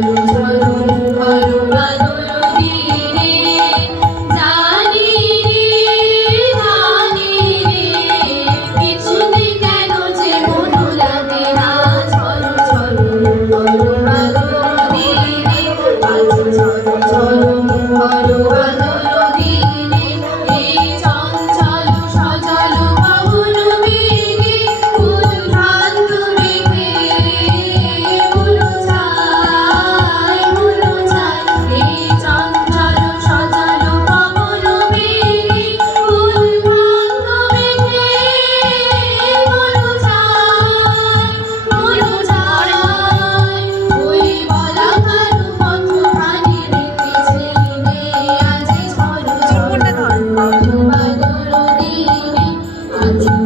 ঝরু Thank you.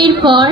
এরপর